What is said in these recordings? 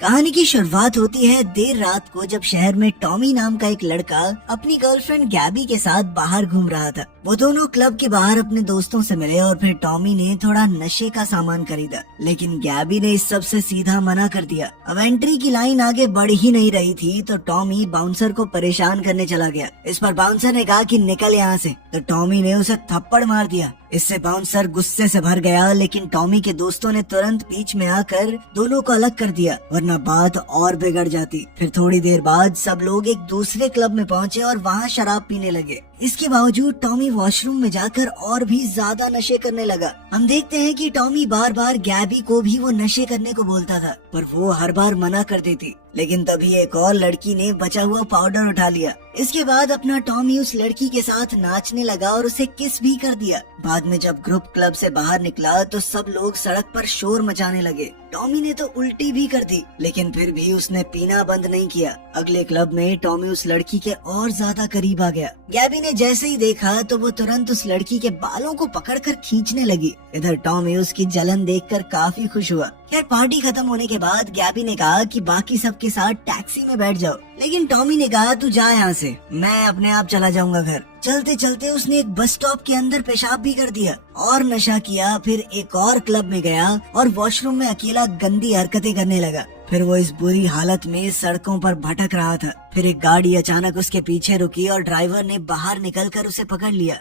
कहानी की शुरुआत होती है देर रात को, जब शहर में टॉमी नाम का एक लड़का अपनी गर्लफ्रेंड गैबी के साथ बाहर घूम रहा था। वो दोनों क्लब के बाहर अपने दोस्तों से मिले और फिर टॉमी ने थोड़ा नशे का सामान खरीदा, लेकिन गैबी ने इस सब से सीधा मना कर दिया। अब एंट्री की लाइन आगे बढ़ ही नहीं रही थी तो टॉमी बाउंसर को परेशान करने चला गया। इस पर बाउंसर ने कहा कि निकल यहाँ से, तो टॉमी ने उसे थप्पड़ मार दिया। इससे बाउंसर गुस्से से भर गया, लेकिन टॉमी के दोस्तों ने तुरंत बीच में आकर दोनों को अलग कर दिया, वरना बात और बिगड़ जाती। फिर थोड़ी देर बाद सब लोग एक दूसरे क्लब में पहुंचे और वहां शराब पीने लगे। इसके बावजूद टॉमी वॉशरूम में जाकर और भी ज्यादा नशे करने लगा। हम देखते हैं कि टॉमी बार बार गैबी को भी वो नशे करने को बोलता था, पर वो हर बार मना कर देती। लेकिन तभी एक और लड़की ने बचा हुआ पाउडर उठा लिया। इसके बाद अपना टॉमी उस लड़की के साथ नाचने लगा और उसे किस भी कर दिया। बाद में जब ग्रुप क्लब से बाहर निकला तो सब लोग सड़क पर शोर मचाने लगे। टॉमी ने तो उल्टी भी कर दी, लेकिन फिर भी उसने पीना बंद नहीं किया। अगले क्लब में टॉमी उस लड़की के और ज्यादा करीब आ गया। गैबी ने जैसे ही देखा तो वो तुरंत उस लड़की के बालों को पकड़कर खींचने लगी। इधर टॉमी उसकी जलन देखकर काफी खुश हुआ। खैर, पार्टी खत्म होने के बाद गैबी ने कहा कि बाकी सबके साथ टैक्सी में बैठ जाओ, लेकिन टॉमी ने कहा तू जा यहाँ से, मैं अपने आप चला जाऊंगा घर। चलते चलते उसने एक बस स्टॉप के अंदर पेशाब भी कर दिया और नशा किया। फिर एक और क्लब में गया और वॉशरूम में अकेला गंदी हरकतें करने लगा। फिर वो इस बुरी हालत में सड़कों पर भटक रहा था। फिर एक गाड़ी अचानक उसके पीछे रुकी और ड्राइवर ने बाहर निकलकर उसे पकड़ लिया।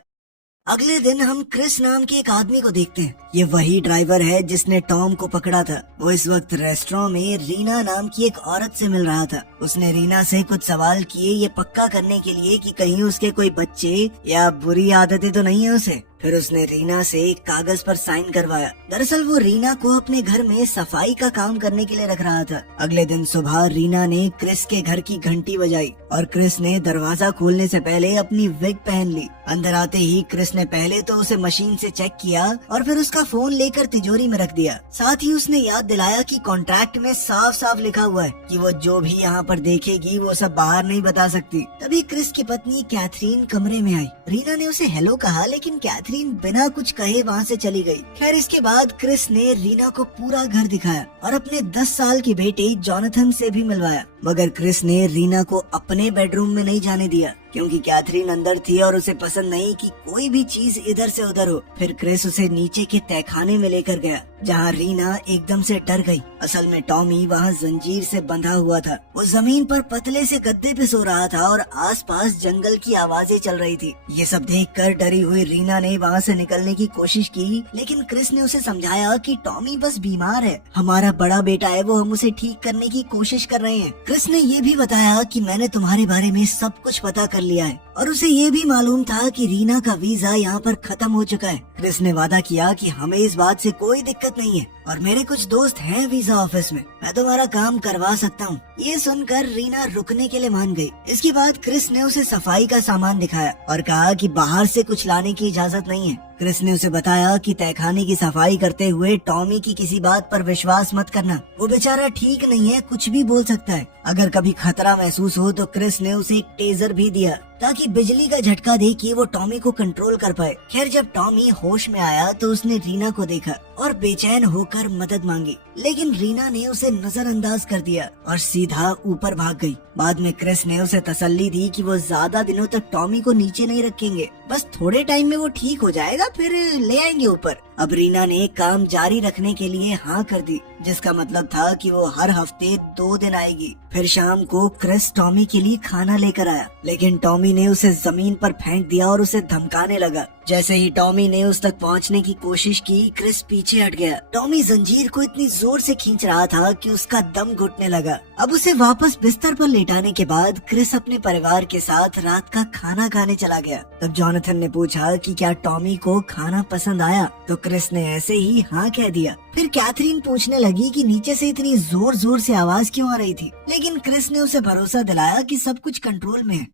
अगले दिन हम क्रिस नाम के एक आदमी को देखते हैं। ये वही ड्राइवर है जिसने टॉम को पकड़ा था। वो इस वक्त रेस्टोरेंट में रीना नाम की एक औरत से मिल रहा था। उसने रीना से कुछ सवाल किए, ये पक्का करने के लिए कि कहीं उसके कोई बच्चे या बुरी आदतें तो नहीं है उसे। फिर उसने रीना से एक कागज पर साइन करवाया। दरअसल वो रीना को अपने घर में सफाई का काम करने के लिए रख रहा था। अगले दिन सुबह रीना ने क्रिस के घर की घंटी बजाई और क्रिस ने दरवाजा खोलने से पहले अपनी विग पहन ली। अंदर आते ही क्रिस ने पहले तो उसे मशीन से चेक किया और फिर उसका फोन लेकर तिजोरी में रख दिया। साथ ही उसने याद दिलाया कि कॉन्ट्रैक्ट में साफ साफ लिखा हुआ है कि वो जो भी यहाँ पर देखेगी वो सब बाहर नहीं बता सकती। तभी क्रिस की पत्नी कैथरीन कमरे में आई। रीना ने उसे हेलो कहा, लेकिन कैथरीन बिना कुछ कहे वहाँ से चली गई। खैर, इसके बाद क्रिस ने रीना को पूरा घर दिखाया और अपने 10 साल की बेटे जॉनथन से भी मिलवाया। मगर क्रिस ने रीना को अपने बेडरूम में नहीं जाने दिया, क्योंकि कैथरीन अंदर थी और उसे पसंद नहीं कि कोई भी चीज इधर से उधर हो। फिर क्रिस उसे नीचे के तहखाने में लेकर गया, जहाँ रीना एकदम से डर गई। असल में टॉमी वहाँ जंजीर से बंधा हुआ था। वो जमीन पर पतले से गद्दे पे सो रहा था और आसपास जंगल की आवाजें चल रही थी। ये सब देखकर डरी हुई रीना ने वहाँ से निकलने की कोशिश की, लेकिन क्रिस ने उसे समझाया कि टॉमी बस बीमार है, हमारा बड़ा बेटा है, वो हम उसे ठीक करने की कोशिश कर रहे हैं। क्रिस ने ये भी बताया कि मैंने तुम्हारे बारे में सब कुछ पता कर लिया है, और उसे ये भी मालूम था कि रीना का वीजा यहाँ पर खत्म हो चुका है। क्रिस ने वादा किया कि हमें इस बात से कोई दिक्कत नहीं है और मेरे कुछ दोस्त हैं वीजा ऑफिस में, मैं तुम्हारा काम करवा सकता हूँ। ये सुनकर रीना रुकने के लिए मान गई। इसके बाद क्रिस ने उसे सफाई का सामान दिखाया और कहा कि बाहर से कुछ लाने की इजाजत नहीं है। क्रिस ने उसे बताया कि तहखाने की सफाई करते हुए टॉमी की किसी बात पर विश्वास मत करना, वो बेचारा ठीक नहीं है, कुछ भी बोल सकता है। अगर कभी खतरा महसूस हो तो क्रिस ने उसे एक टेजर भी दिया ताकि बिजली का झटका दे कि वो टॉमी को कंट्रोल कर पाए। खैर, जब टॉमी होश में आया तो उसने रीना को देखा और बेचैन होकर मदद मांगी, लेकिन रीना ने उसे नजरअंदाज कर दिया और सीधा ऊपर भाग गई। बाद में क्रिस ने उसे तसल्ली दी कि वो ज्यादा दिनों तक टॉमी को नीचे नहीं रखेंगे, बस थोड़े टाइम में वो ठीक हो जाएगा, फिर ले आएंगे ऊपर। अब रीना ने काम जारी रखने के लिए हाँ कर दी, जिसका मतलब था कि वो हर हफ्ते 2 दिन आएगी। फिर शाम को क्रिस टॉमी के लिए खाना लेकर आया, लेकिन टॉमी ने उसे जमीन पर फेंक दिया और उसे धमकाने लगा। जैसे ही टॉमी ने उस तक पहुंचने की कोशिश की, क्रिस पीछे हट गया। टॉमी जंजीर को इतनी जोर से खींच रहा था कि उसका दम घुटने लगा। अब उसे वापस बिस्तर पर लेटाने के बाद क्रिस अपने परिवार के साथ रात का खाना खाने चला गया। तब जॉनथन ने पूछा कि क्या टॉमी को खाना पसंद आया, तो क्रिस ने ऐसे ही हाँ कह दिया। फिर कैथरीन पूछने लगी कि नीचे से इतनी जोर जोर से आवाज क्यों आ रही थी, लेकिन क्रिस ने उसे भरोसा दिलाया कि सब कुछ कंट्रोल में है।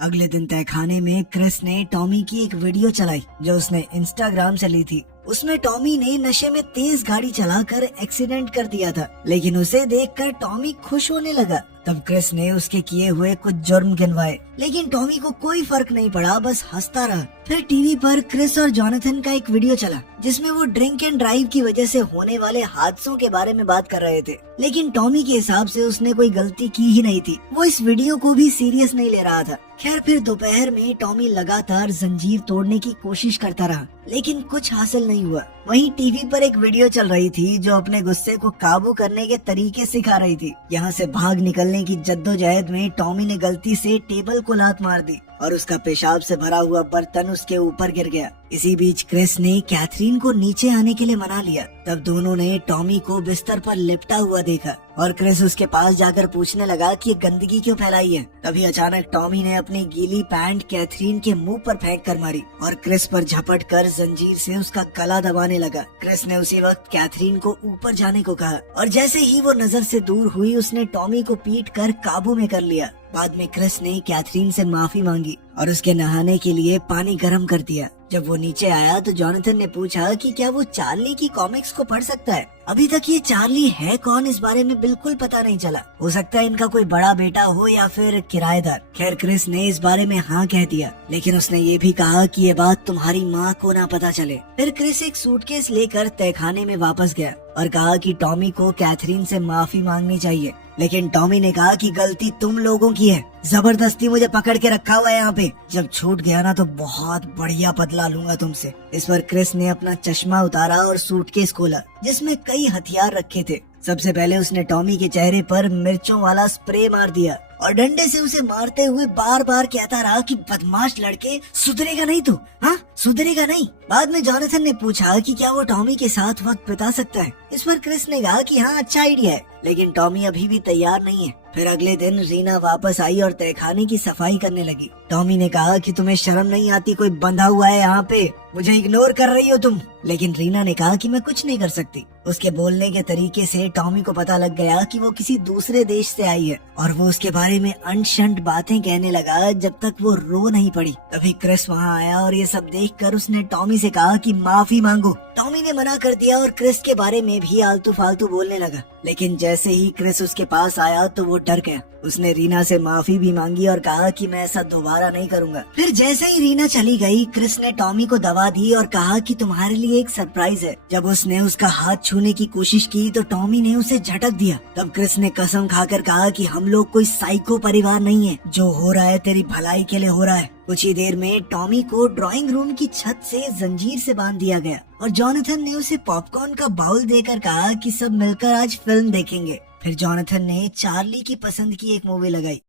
अगले दिन तहखाने में क्रिस ने टॉमी की एक वीडियो चलाई जो उसने इंस्टाग्राम से ली थी। उसमें टॉमी ने नशे में तेज गाड़ी चलाकर एक्सीडेंट कर दिया था, लेकिन उसे देखकर टॉमी खुश होने लगा। तब क्रिस ने उसके किए हुए कुछ जुर्म गिनवाए, लेकिन टॉमी को कोई फर्क नहीं पड़ा, बस हंसता रहा। फिर टीवी पर क्रिस और जॉनथन का एक वीडियो चला जिसमें वो ड्रिंक एंड ड्राइव की वजह से होने वाले हादसों के बारे में बात कर रहे थे, लेकिन टॉमी के हिसाब से उसने कोई गलती की ही नहीं थी। वो इस वीडियो को भी सीरियस नहीं ले रहा था। खैर फिर दोपहर में टॉमी लगातार जंजीर तोड़ने की कोशिश करता रहा, लेकिन कुछ हासिल नहीं हुआ। वहीं टीवी पर एक वीडियो चल रही थी जो अपने गुस्से को काबू करने के तरीके सिखा रही थी। यहाँ से भाग निकलने की जद्दोजहद में टॉमी ने गलती से टेबल को लात मार दी और उसका पेशाब से भरा हुआ बर्तन उसके ऊपर गिर गया। इसी बीच क्रिस ने कैथरीन को नीचे आने के लिए मना लिया। तब दोनों ने टॉमी को बिस्तर पर लिपटा हुआ देखा और क्रिस उसके पास जाकर पूछने लगा कि ये गंदगी क्यों फैलाई है। तभी अचानक टॉमी ने अपनी गीली पैंट कैथरीन के मुंह पर फेंक कर मारी और क्रिस पर झपट कर जंजीर से उसका गला दबाने लगा। क्रिस ने उसी वक्त कैथरीन को ऊपर जाने को कहा और जैसे ही वो नजर से दूर हुई उसने टॉमी को पीट कर काबू में कर लिया। बाद में क्रिस ने कैथरीन से माफी मांगी और उसके नहाने के लिए पानी गर्म कर दिया। जब वो नीचे आया तो जॉनथन ने पूछा कि क्या वो चार्ली की कॉमिक्स को पढ़ सकता है। अभी तक ये चार्ली है कौन इस बारे में बिल्कुल पता नहीं चला। हो सकता है इनका कोई बड़ा बेटा हो या फिर किराएदार। खैर क्रिस ने इस बारे में हाँ कह दिया, लेकिन उसने ये भी कहा कि ये बात तुम्हारी माँ को ना पता चले। फिर क्रिस एक सूटकेस लेकर तहखाने में वापस गया और कहा कि टॉमी को कैथरीन से माफी मांगनी चाहिए, लेकिन टॉमी ने कहा कि गलती तुम लोगों की है, जबरदस्ती मुझे पकड़ के रखा हुआ है यहाँ पे, जब छूट गया ना तो बहुत बढ़िया बदला लूंगा तुमसे। इस पर क्रिस ने अपना चश्मा उतारा और सूटकेस खोला जिसमें कई हथियार रखे थे। सबसे पहले उसने टॉमी के चेहरे पर मिर्चों वाला स्प्रे मार दिया और डंडे से उसे मारते हुए बार बार कहता रहा कि बदमाश लड़के, सुधरेगा नहीं तू, हाँ सुधरेगा नहीं। बाद में जॉनथन ने पूछा कि क्या वो टॉमी के साथ वक्त बिता सकता है। इस पर क्रिस ने कहा कि हाँ अच्छा आइडिया है, लेकिन टॉमी अभी भी तैयार नहीं है। फिर अगले दिन रीना वापस आई और तहखाने की सफाई करने लगी। टॉमी ने कहा कि तुम्हें शर्म नहीं आती, कोई बंधा हुआ है यहाँ पे, मुझे इग्नोर कर रही हो तुम। लेकिन रीना ने कहा कि मैं कुछ नहीं कर सकती। उसके बोलने के तरीके से टॉमी को पता लग गया कि वो किसी दूसरे देश से आई है और वो उसके बारे में अनशंट बातें कहने लगा जब तक वो रो नहीं पड़ी। तभी क्रिस वहाँ आया और ये सब देखकर उसने टॉमी से कहा कि माफी मांगो। टॉमी ने मना कर दिया और क्रिस के बारे में भी आलतू फालतू बोलने लगा, लेकिन जैसे ही क्रिस उसके पास आया तो वो डर गया। उसने रीना से माफी भी मांगी और कहा कि मैं ऐसा दोबारा नहीं करूंगा। फिर जैसे ही रीना चली गई, क्रिस ने टॉमी को दवा दी और कहा कि तुम्हारे लिए एक सरप्राइज है। जब उसने उसका हाथ छूने की कोशिश की तो टॉमी ने उसे झटक दिया। तब क्रिस ने कसम खाकर कहा कि हम लोग कोई साइको परिवार नहीं है, जो हो रहा है तेरी भलाई के लिए हो रहा है। कुछ ही देर में टॉमी को ड्राइंग रूम की छत से जंजीर से बांध दिया गया और जॉनथन ने उसे पॉपकॉर्न का बाउल देकर कहा कि सब मिलकर आज फिल्म देखेंगे। फिर जॉनथन ने चार्ली की पसंद की एक मूवी लगाई।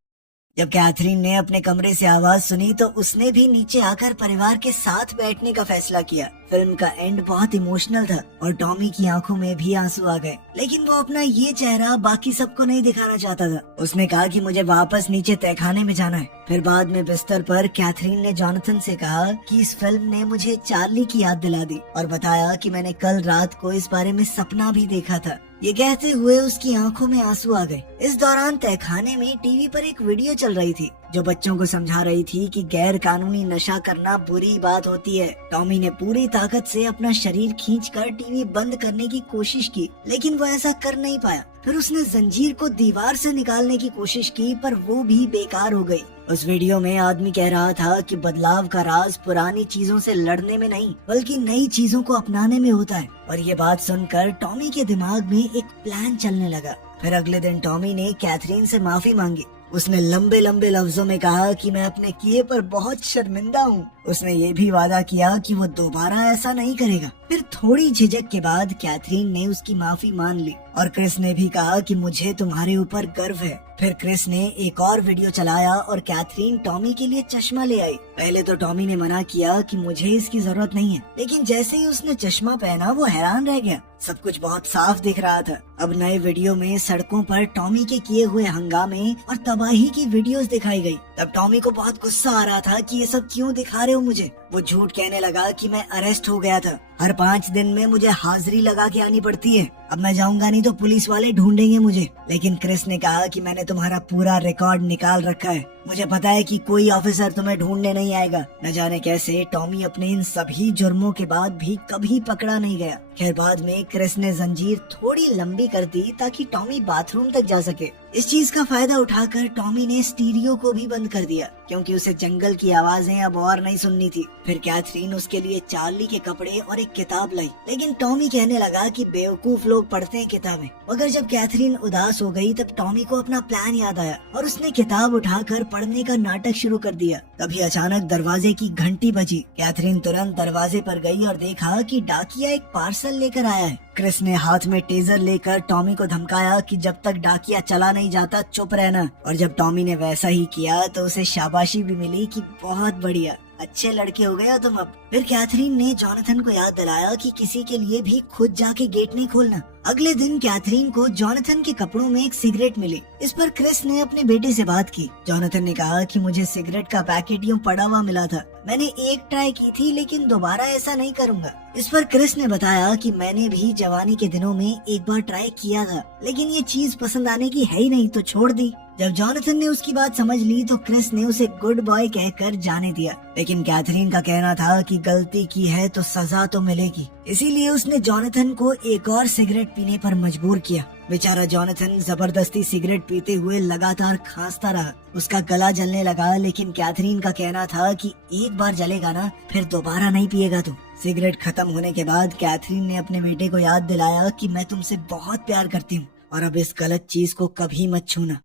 जब कैथरीन ने अपने कमरे से आवाज सुनी तो उसने भी नीचे आकर परिवार के साथ बैठने का फैसला किया। फिल्म का एंड बहुत इमोशनल था और टॉमी की आंखों में भी आंसू आ गए, लेकिन वो अपना ये चेहरा बाकी सबको नहीं दिखाना चाहता था। उसने कहा कि मुझे वापस नीचे तहखाने में जाना है। फिर बाद में बिस्तर पर कैथरीन ने जॉनथन से कहा कि इस फिल्म ने मुझे चार्ली की याद दिला दी और बताया कि मैंने कल रात को इस बारे में सपना भी देखा था। ये कहते हुए उसकी आंखों में आंसू आ गए। इस दौरान तहखाने में टीवी पर एक वीडियो चल रही थी जो बच्चों को समझा रही थी कि गैर कानूनी नशा करना बुरी बात होती है। टॉमी ने पूरी ताकत से अपना शरीर खींचकर टीवी बंद करने की कोशिश की, लेकिन वो ऐसा कर नहीं पाया। फिर उसने जंजीर को दीवार से निकालने की कोशिश की, पर वो भी बेकार हो गई। उस वीडियो में आदमी कह रहा था कि बदलाव का राज पुरानी चीजों से लड़ने में नहीं, बल्कि नई चीजों को अपनाने में होता है। और ये बात सुनकर टॉमी के दिमाग में एक प्लान चलने लगा। फिर अगले दिन टॉमी ने कैथरीन से माफी मांगी। उसने लंबे लंबे लफ्जों में कहा कि मैं अपने किए पर बहुत शर्मिंदा हूँ। उसने ये भी वादा किया कि वो दोबारा ऐसा नहीं करेगा। फिर थोड़ी झिझक के बाद कैथरीन ने उसकी माफी मान ली और क्रिस ने भी कहा कि मुझे तुम्हारे ऊपर गर्व है। फिर क्रिस ने एक और वीडियो चलाया और कैथरीन टॉमी के लिए चश्मा ले आई। पहले तो टॉमी ने मना किया कि मुझे इसकी जरूरत नहीं है, लेकिन जैसे ही उसने चश्मा पहना वो हैरान रह गया। सब कुछ बहुत साफ दिख रहा था। अब नए वीडियो में सड़कों पर टॉमी के किए हुए हंगामे और तबाही की वीडियोस दिखाई गई। तब टॉमी को बहुत गुस्सा आ रहा था कि ये सब क्यों दिखा रहे हो मुझे। वो झूठ कहने लगा कि मैं अरेस्ट हो गया था, हर 5 दिन में मुझे हाजिरी लगा के आनी पड़ती है, अब मैं जाऊंगा नहीं तो पुलिस वाले ढूंढेंगे मुझे। लेकिन क्रिस ने कहा कि मैंने तुम्हारा पूरा रिकॉर्ड निकाल रखा है मुझे पता है कि कोई ऑफिसर तुम्हें ढूंढने नहीं आएगा। न जाने कैसे टॉमी अपने इन सभी जुर्मों के बाद भी कभी पकड़ा नहीं गया। खैर बाद में क्रिस ने जंजीर थोड़ी लंबी कर दी ताकि टॉमी बाथरूम तक जा सके। इस चीज का फायदा उठाकर टॉमी ने स्टीरियो को भी बंद कर दिया क्योंकि उसे जंगल की आवाजें अब और नहीं सुननी थी। फिर कैथरीन उसके लिए चार्ली के कपड़े और एक किताब लाई, लेकिन टॉमी कहने लगा कि बेवकूफ लोग पढ़ते हैं किताबें। मगर जब कैथरीन उदास हो गई तब टॉमी को अपना प्लान याद आया और उसने किताब उठाकर पढ़ने का नाटक शुरू कर दिया। तभी अचानक दरवाजे की घंटी बजी। कैथरीन तुरंत दरवाजे पर गई और देखा कि डाकिया एक पार्सल लेकर आया है। क्रिस ने हाथ में टेजर लेकर टॉमी को धमकाया कि जब तक डाकिया चला नहीं जाता चुप रहना, और जब टॉमी ने वैसा ही किया तो उसे शाबाशी भी मिली कि बहुत बढ़िया, अच्छे लड़के हो गए हो तुम अब। फिर कैथरीन ने जॉनथन को याद दिलाया कि किसी के लिए भी खुद जाके गेट नहीं खोलना। अगले दिन कैथरीन को जॉनथन के कपड़ों में एक सिगरेट मिली। इस पर क्रिस ने अपने बेटे से बात की। जॉनथन ने कहा कि मुझे सिगरेट का पैकेट यूं पड़ा हुआ मिला था, मैंने एक ट्राई की थी लेकिन दोबारा ऐसा नहीं करूंगा। इस पर क्रिस ने बताया कि मैंने भी जवानी के दिनों में एक बार ट्राई किया था, लेकिन ये चीज पसंद आने की है ही नहीं तो छोड़ दी। जब जॉनथन ने उसकी बात समझ ली तो क्रिस ने उसे गुड बॉय कहकर जाने दिया, लेकिन कैथरीन का कहना था कि गलती की है तो सजा तो मिलेगी। इसीलिए उसने जॉनथन को एक और सिगरेट पीने पर मजबूर किया। बेचारा जॉनथन जबरदस्ती सिगरेट पीते हुए लगातार खांसता रहा। उसका गला जलने लगा, लेकिन कैथरीन का कहना था कि एक बार जलेगा ना फिर दोबारा नहीं पिएगा तू। सिगरेट खत्म होने के बाद कैथरीन ने अपने बेटे को याद दिलाया कि मैं तुमसे बहुत प्यार करती हूँ और अब इस गलत चीज को कभी मत छूना।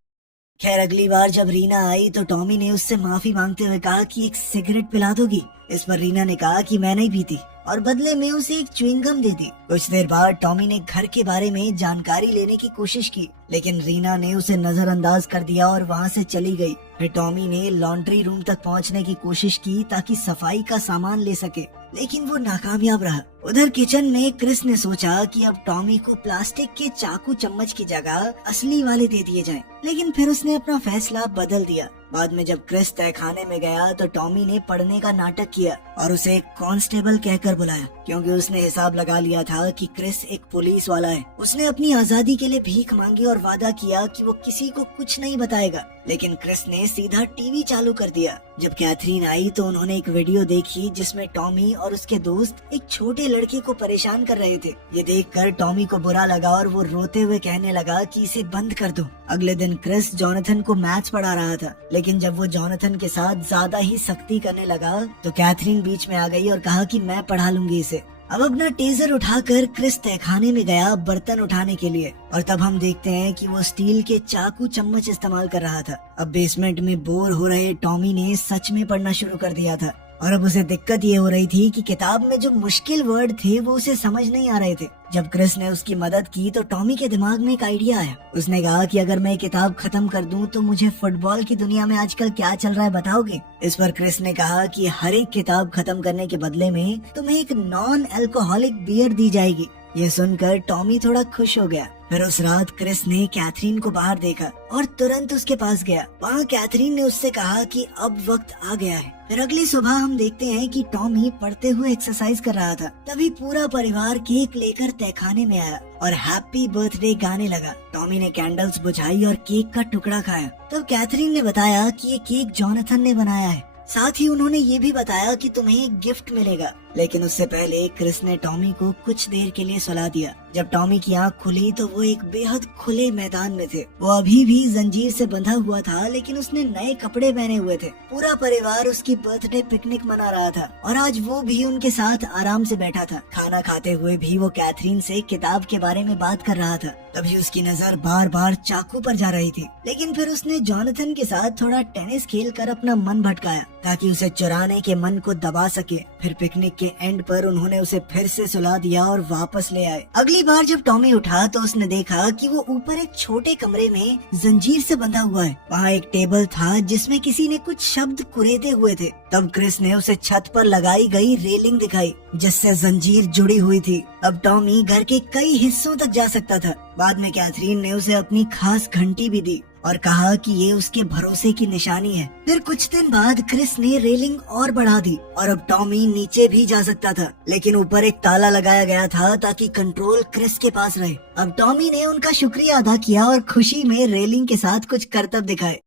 खैर अगली बार जब रीना आई तो टॉमी ने उससे माफी मांगते हुए कहा कि एक सिगरेट पिला दोगी। इस पर रीना ने कहा कि मैं नहीं पीती और बदले में उसे एक च्युइंगम दे दी। कुछ देर बाद टॉमी ने घर के बारे में जानकारी लेने की कोशिश की, लेकिन रीना ने उसे नजरअंदाज कर दिया और वहाँ से चली गई। फिर टॉमी ने लॉन्ड्री रूम तक पहुँचने की कोशिश की ताकि सफाई का सामान ले सके, लेकिन वो नाकामयाब रहा। उधर किचन में क्रिस ने सोचा कि अब टॉमी को प्लास्टिक के चाकू चम्मच की जगह असली वाले दे दिए जाएं, लेकिन फिर उसने अपना फैसला बदल दिया। बाद में जब क्रिस तहखाने में गया तो टॉमी ने पढ़ने का नाटक किया और उसे एक कांस्टेबल कहकर बुलाया, क्योंकि उसने हिसाब लगा लिया था कि क्रिस एक पुलिस वाला है। उसने अपनी आजादी के लिए भीख मांगी और वादा किया कि वो किसी को कुछ नहीं बताएगा, लेकिन क्रिस ने सीधा टीवी चालू कर दिया। जब कैथरीन आई तो उन्होंने एक वीडियो देखी जिसमें टॉमी और उसके दोस्त एक छोटे लड़के को परेशान कर रहे थे। ये देखकर टॉमी को बुरा लगा और वो रोते हुए कहने लगा कि इसे बंद कर दो। अगले दिन क्रिस जॉनथन को मैथ्स पढ़ा रहा था, लेकिन जब वो जॉनथन के साथ ज्यादा ही सख्ती करने लगा तो कैथरीन बीच में आ गई और कहा कि मैं पढ़ा लूंगी इसे। अब अपना टेजर उठाकर क्रिस तहखाने में गया बर्तन उठाने के लिए, और तब हम देखते हैं कि वो स्टील के चाकू चम्मच इस्तेमाल कर रहा था। अब बेसमेंट में बोर हो रहे टॉमी ने सच में पढ़ना शुरू कर दिया था, और अब उसे दिक्कत ये हो रही थी कि किताब में जो मुश्किल वर्ड थे वो उसे समझ नहीं आ रहे थे। जब क्रिस ने उसकी मदद की तो टॉमी के दिमाग में एक आइडिया आया। उसने कहा कि अगर मैं किताब खत्म कर दूं तो मुझे फुटबॉल की दुनिया में आजकल क्या चल रहा है बताओगे? इस पर क्रिस ने कहा कि हर एक किताब खत्म करने के बदले में तुम्हें एक नॉन अल्कोहलिक बियर दी जाएगी। ये सुनकर टॉमी थोड़ा खुश हो गया। फिर उस रात क्रिस ने कैथरीन को बाहर देखा और तुरंत उसके पास गया। वहाँ कैथरीन ने उससे कहा कि अब वक्त आ गया है। फिर अगली सुबह हम देखते हैं कि टॉमी पढ़ते हुए एक्सरसाइज कर रहा था। तभी पूरा परिवार केक लेकर तहखाने में आया और हैप्पी बर्थडे गाने लगा। टॉमी ने कैंडल्स बुझाई और केक का टुकड़ा खाया। तब कैथरीन ने बताया कि ये केक जॉनथन ने बनाया है। साथ ही उन्होंने ये भी बताया कि तुम्हें एक गिफ्ट मिलेगा, लेकिन उससे पहले क्रिस ने टॉमी को कुछ देर के लिए सुला दिया। जब टॉमी की आंख खुली तो वो एक बेहद खुले मैदान में थे। वो अभी भी जंजीर से बंधा हुआ था, लेकिन उसने नए कपड़े पहने हुए थे। पूरा परिवार उसकी बर्थडे पिकनिक मना रहा था और आज वो भी उनके साथ आराम से बैठा था। खाना खाते हुए भी वो कैथरीन से किताब के बारे में बात कर रहा था। तभी उसकी नजर बार बार चाकू पर जा रही थी, लेकिन फिर उसने जॉनथन के साथ थोड़ा टेनिस खेलकर अपना मन भटकाया ताकि उसे चुराने के मन को दबा सके। फिर पिकनिक के एंड पर उन्होंने उसे फिर से सुला दिया और वापस ले आए। अगली बार जब टॉमी उठा तो उसने देखा कि वो ऊपर एक छोटे कमरे में जंजीर से बंधा हुआ है। वहाँ एक टेबल था जिसमें किसी ने कुछ शब्द कुरेदे हुए थे। तब क्रिस ने उसे छत पर लगाई गई रेलिंग दिखाई जिससे जंजीर जुड़ी हुई थी। अब टॉमी घर के कई हिस्सों तक जा सकता था। बाद में कैथरीन ने उसे अपनी खास घंटी भी दी और कहा कि ये उसके भरोसे की निशानी है। फिर कुछ दिन बाद क्रिस ने रेलिंग और बढ़ा दी और अब टॉमी नीचे भी जा सकता था, लेकिन ऊपर एक ताला लगाया गया था ताकि कंट्रोल क्रिस के पास रहे। अब टॉमी ने उनका शुक्रिया अदा किया और खुशी में रेलिंग के साथ कुछ करतब दिखाए।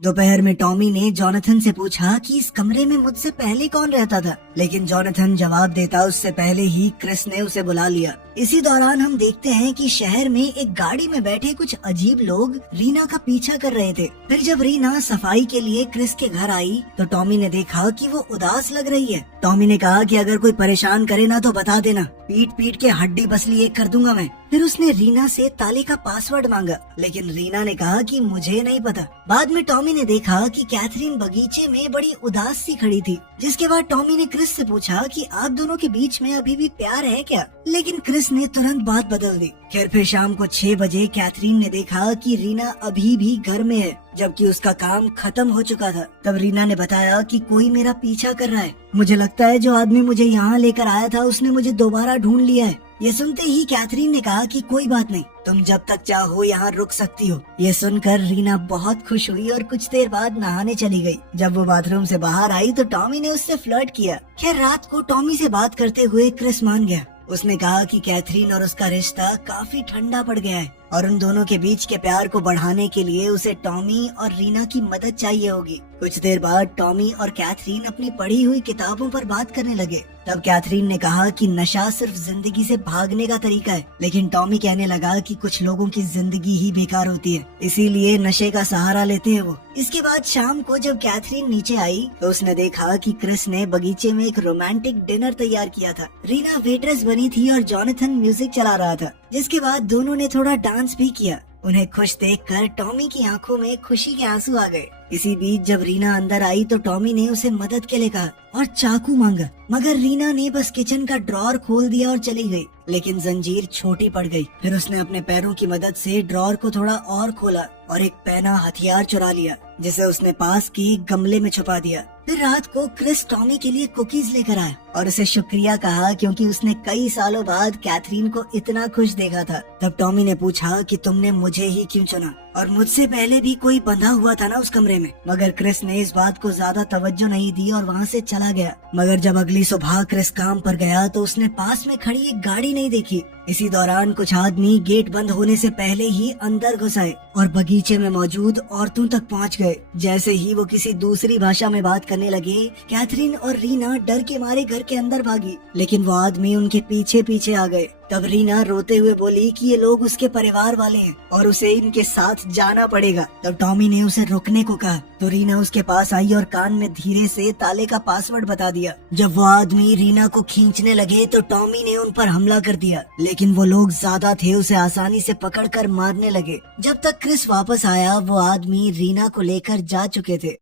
दोपहर में टॉमी ने जॉनथन से पूछा कि इस कमरे में मुझसे पहले कौन रहता था, लेकिन जॉनथन जवाब देता उससे पहले ही क्रिस ने उसे बुला लिया। इसी दौरान हम देखते हैं कि शहर में एक गाड़ी में बैठे कुछ अजीब लोग रीना का पीछा कर रहे थे। फिर जब रीना सफाई के लिए क्रिस के घर आई तो टॉमी ने देखा कि वो उदास लग रही है। टॉमी ने कहा कि अगर कोई परेशान करे ना तो बता देना, पीट पीट के हड्डी पसली एक कर दूंगा मैं। फिर उसने रीना से ताले का पासवर्ड मांगा, लेकिन रीना ने कहा कि मुझे नहीं पता। बाद में टॉमी ने देखा कि कैथरीन बगीचे में बड़ी उदास सी खड़ी थी, जिसके बाद टॉमी ने क्रिस से पूछा कि आप दोनों के बीच में अभी भी प्यार है क्या, लेकिन क्रिस ने तुरंत बात बदल दी। फिर शाम को 6 बजे कैथरीन ने देखा कि रीना अभी भी घर में है, जबकि उसका काम खत्म हो चुका था। तब रीना ने बताया कि कोई मेरा पीछा कर रहा है, मुझे लगता है जो आदमी मुझे यहाँ लेकर आया था उसने मुझे दोबारा ढूंढ लिया है। ये सुनते ही कैथरीन ने कहा कि कोई बात नहीं, तुम जब तक चाहो यहाँ रुक सकती हो। ये सुनकर रीना बहुत खुश हुई और कुछ देर बाद नहाने चली गई। जब वो बाथरूम से बाहर आई तो टॉमी ने उससे फ्लर्ट किया। खैर रात को टॉमी से बात करते हुए क्रिस मान गया। उसने कहा कि कैथरीन और उसका रिश्ता काफी ठंडा पड़ गया है और उन दोनों के बीच के प्यार को बढ़ाने के लिए उसे टॉमी और रीना की मदद चाहिए होगी। कुछ देर बाद टॉमी और कैथरीन अपनी पढ़ी हुई किताबों पर बात करने लगे। तब कैथरीन ने कहा कि नशा सिर्फ जिंदगी से भागने का तरीका है, लेकिन टॉमी कहने लगा कि कुछ लोगों की जिंदगी ही बेकार होती है, इसीलिए नशे का सहारा लेते हैं वो। इसके बाद शाम को जब कैथरीन नीचे आई तो उसने देखा कि क्रिस ने बगीचे में एक रोमांटिक डिनर तैयार किया था। रीना वेट्रेस बनी थी और जॉनथन म्यूजिक चला रहा था, जिसके बाद दोनों ने थोड़ा डांस भी किया। उन्हें खुश देखकर टॉमी की आंखों में खुशी के आंसू आ गए। इसी बीच जब रीना अंदर आई तो टॉमी ने उसे मदद के लिए कहा और चाकू मांगा, मगर रीना ने बस किचन का ड्रॉर खोल दिया और चली गई, लेकिन जंजीर छोटी पड़ गई। फिर उसने अपने पैरों की मदद से ड्रॉर को थोड़ा और खोला और एक पैना हथियार चुरा लिया, जिसे उसने पास के एक गमले में छुपा दिया। फिर रात को क्रिस टॉमी के लिए कुकीज लेकर आया और उसे शुक्रिया कहा क्योंकि उसने कई सालों बाद कैथरीन को इतना खुश देखा था। तब टॉमी ने पूछा कि तुमने मुझे ही क्यों चुना, और मुझसे पहले भी कोई बंधा हुआ था ना उस कमरे में। मगर क्रिस ने इस बात को ज्यादा तवज्जो नहीं दी और वहाँ से चला गया। मगर जब अगली सुबह क्रिस काम पर गया तो उसने पास में खड़ी एक गाड़ी नहीं देखी। इसी दौरान कुछ आदमी गेट बंद होने से पहले ही अंदर घुस आए और बगीचे में मौजूद औरतों तक पहुंच गए। जैसे ही वो किसी दूसरी भाषा में बात करने लगे, कैथरीन और रीना डर के मारे घर के अंदर भागी, लेकिन वो आदमी उनके पीछे पीछे आ गए। तब रीना रोते हुए बोली कि ये लोग उसके परिवार वाले हैं और उसे इनके साथ जाना पड़ेगा। तब टॉमी ने उसे रुकने को कहा तो रीना उसके पास आई और कान में धीरे से ताले का पासवर्ड बता दिया। जब वो आदमी रीना को खींचने लगे तो टॉमी ने उन पर हमला कर दिया, लेकिन वो लोग ज्यादा थे, उसे आसानी से पकड़कर मारने लगे। जब तक क्रिस वापस आया वो आदमी रीना को लेकर जा चुके थे।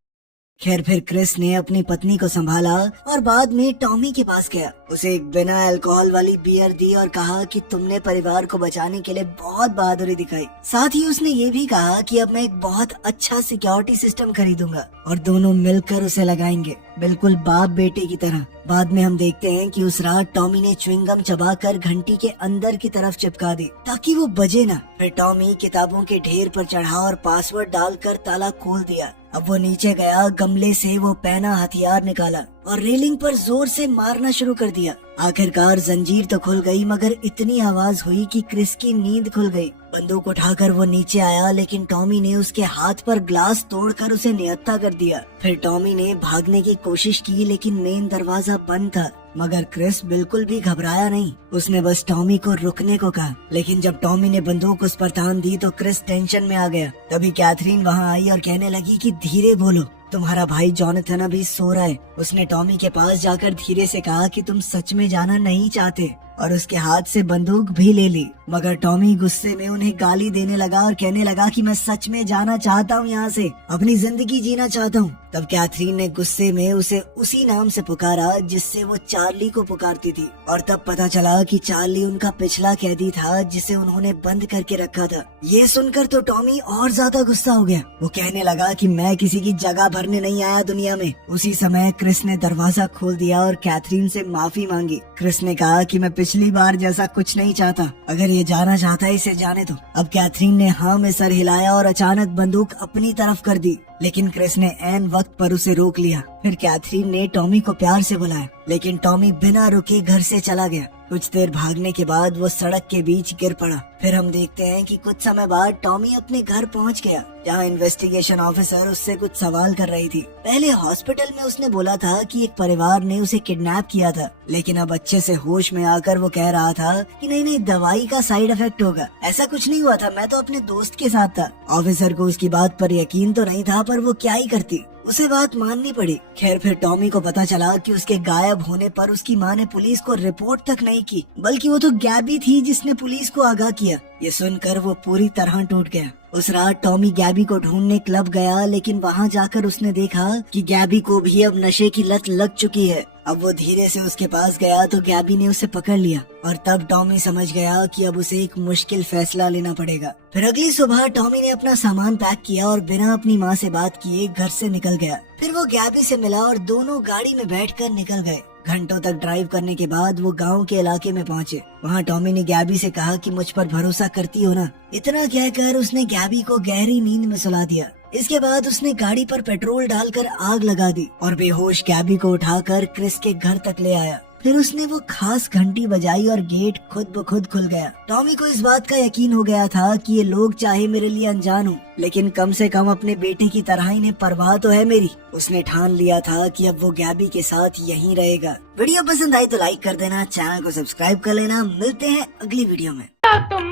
खैर फिर क्रिस ने अपनी पत्नी को संभाला और बाद में टॉमी के पास गया, उसे एक बिना अल्कोहल वाली बियर दी और कहा कि तुमने परिवार को बचाने के लिए बहुत बहादुरी दिखाई। साथ ही उसने ये भी कहा कि अब मैं एक बहुत अच्छा सिक्योरिटी सिस्टम खरीदूंगा और दोनों मिलकर उसे लगाएंगे, बिल्कुल बाप बेटे की तरह। बाद में हम देखते हैं कि उस रात टॉमी ने च्युइंगम चबाकर घंटी के अंदर की तरफ चिपका दी ताकि वो बजे ना। फिर टॉमी किताबों के ढेर पर चढ़ा और पासवर्ड डालकर ताला खोल दिया। अब वो नीचे गया, गमले से वो पैना हथियार निकाला और रेलिंग पर जोर से मारना शुरू कर दिया। आखिरकार जंजीर तो खुल गई, मगर इतनी आवाज हुई कि क्रिस की नींद खुल गई। बंदूक उठाकर वो नीचे आया, लेकिन टॉमी ने उसके हाथ पर ग्लास तोड़कर उसे निहत्था कर दिया। फिर टॉमी ने भागने की कोशिश की, लेकिन मेन दरवाजा बंद था। मगर क्रिस बिल्कुल भी घबराया नहीं, उसने बस टॉमी को रुकने को कहा। लेकिन जब टॉमी ने बंदूक उस पर तान दी तो क्रिस टेंशन में आ गया। तभी कैथरीन वहाँ आई और कहने लगी कि धीरे बोलो, तुम्हारा भाई जॉनथन अभी सो रहा है। उसने टॉमी के पास जाकर धीरे से कहा कि तुम सच में जाना नहीं चाहते, और उसके हाथ से बंदूक भी ले ली। मगर टॉमी गुस्से में उन्हें गाली देने लगा और कहने लगा कि मैं सच में जाना चाहता हूँ यहाँ से, अपनी जिंदगी जीना चाहता हूँ। तब कैथरीन ने गुस्से में उसे उसी नाम से पुकारा जिससे वो चार्ली को पुकारती थी, और तब पता चला कि चार्ली उनका पिछला कैदी था जिसे उन्होंने बंद करके रखा था। ये सुनकर तो टॉमी और ज्यादा गुस्सा हो गया। वो कहने लगा कि मैं किसी की जगह भरने नहीं आया दुनिया में। उसी समय क्रिस ने दरवाजा खोल दिया और कैथरीन से माफी मांगी। क्रिस ने कहा कि मैं पिछली बार जैसा कुछ नहीं चाहता, अगर ये जाना चाहता है इसे जाने दो। अब कैथरीन ने हाँ में सर हिलाया और अचानक बंदूक अपनी तरफ कर दी, लेकिन क्रिस ने ऐन वक्त पर उसे रोक लिया। फिर कैथरीन ने टॉमी को प्यार से बुलाया, लेकिन टॉमी बिना रुके घर से चला गया। कुछ देर भागने के बाद वो सड़क के बीच गिर पड़ा। फिर हम देखते हैं कि कुछ समय बाद टॉमी अपने घर पहुंच गया, जहां इन्वेस्टिगेशन ऑफिसर उससे कुछ सवाल कर रही थी। पहले हॉस्पिटल में उसने बोला था कि एक परिवार ने उसे किडनैप किया था, लेकिन अब अच्छे से होश में आकर वो कह रहा था कि नहीं नहीं, दवाई का साइड इफेक्ट होगा, ऐसा कुछ नहीं हुआ था, मैं तो अपने दोस्त के साथ था। ऑफिसर को उसकी बात पर यकीन तो नहीं था, पर वो क्या ही करती, उसे बात माननी पड़ी। खैर फिर टॉमी को पता चला कि उसके गायब होने पर उसकी माँ ने पुलिस को रिपोर्ट तक नहीं की, बल्कि वो तो गैबी थी जिसने पुलिस को आगाह किया। ये सुनकर वो पूरी तरह टूट गया। उस रात टॉमी गैबी को ढूंढने क्लब गया, लेकिन वहाँ जाकर उसने देखा कि गैबी को भी अब नशे की लत लग चुकी है। अब वो धीरे से उसके पास गया तो गैबी ने उसे पकड़ लिया, और तब टॉमी समझ गया कि अब उसे एक मुश्किल फैसला लेना पड़ेगा। फिर अगली सुबह टॉमी ने अपना सामान पैक किया और बिना अपनी माँ से बात किए घर से निकल गया। फिर वो गैबी से मिला और दोनों गाड़ी में बैठकर निकल गए। घंटों तक ड्राइव करने के बाद वो गांव के इलाके में पहुंचे। वहां टॉमी ने गैबी से कहा कि मुझ पर भरोसा करती हो ना। इतना कहकर उसने गैबी को गहरी नींद में सुला दिया। इसके बाद उसने गाड़ी पर पेट्रोल डालकर आग लगा दी और बेहोश गैबी को उठाकर क्रिस के घर तक ले आया। फिर उसने वो खास घंटी बजाई और गेट खुद ब खुद खुल गया। टॉमी को इस बात का यकीन हो गया था कि ये लोग चाहे मेरे लिए अनजान हो, लेकिन कम से कम अपने बेटे की तरह इन्हें परवाह तो है मेरी। उसने ठान लिया था कि अब वो गैबी के साथ यहीं रहेगा। वीडियो पसंद आई तो लाइक कर देना, चैनल को सब्सक्राइब कर लेना। मिलते हैं अगली वीडियो में। तो तुम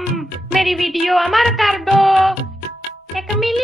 मेरी वीडियो अमर कर दो। 1 मिलियन